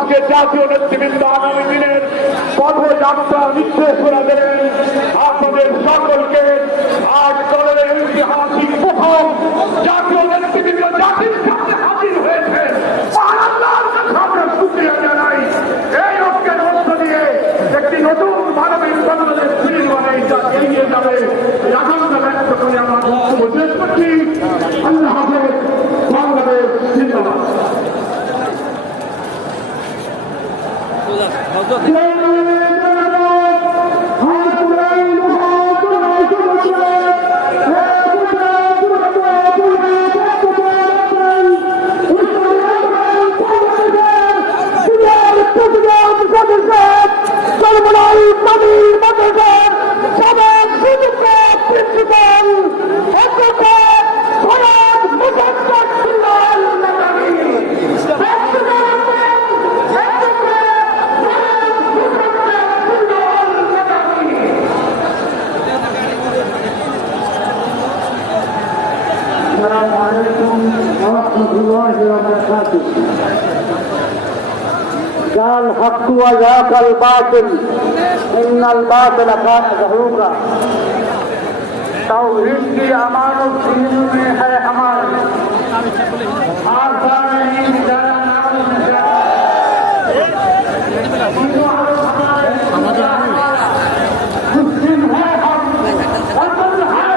আমাকে জাতীয় নেতৃবৃন্দ আগামী দিনের পদযাত্রা নির্দেশ করে দেবেন। আপনাদের সকলকে আজ দলের ঐতিহাসিক প্রথম জাতীয় নেতৃবৃন্দ জাতির সামনে হাজির হয়েছে। শুক্রিয়া জানাই। এই ঐক্যের মধ্য দিয়ে একটি নতুন মানবিক বাংলাদেশ নির্মাণে এগিয়ে যাবে এই আকাঙ্ক্ষা ব্যক্ত করে আমার বক্তব্য শেষ করছি। আল্লাহ হাফেজ। বাংলাদেশ জিন্দাবাদ। السلام عليكم ورحمة الله وبركاته. قال الحق وذاق الباطل إن الباطل كان زهوقا. توحید کی امانت دین میں ہے ہمارے آسان نہیں جانا نام مسلم ہے ہم وطن ہے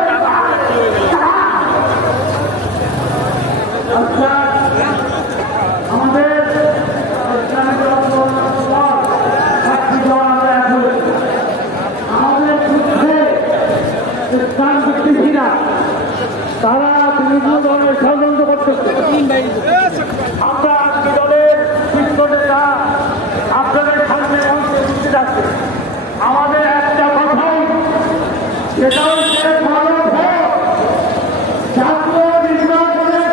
তারা বিভিন্ন ধরনের ষড়যন্ত্র করতেছে। আমরা আজকে দলের শীর্ষ নেতা আপনাদের সামনে মঞ্চে দিতে যাচ্ছে। আমাদের একটা কথাই, সেটা হচ্ছে ভালো ভোট। জাতীয় নির্বাচনের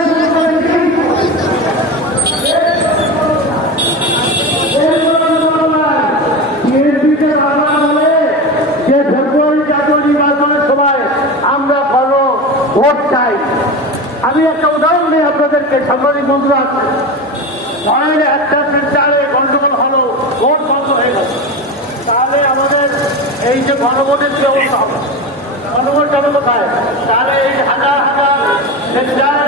বিএনপিতে বাংলা বলে যে ফেব্রুয়ারি জাতীয় নির্বাচনের সময় আমরা ভালো ভোট চাই। আমি একটা উদাহরণ দিই আপনাদেরকে, সাংবাদিক বন্ধুরা আছে, ধরেন একটা সেন্টারে গন্ডগোল হলো, ভোট বন্ধ হয়ে গেল, তাহলে আমাদের এই যে গণভোটের কি অবস্থা হবে? গণভোট যাবে কোথায়? তাহলে এই হাজার হাজার সেন্টার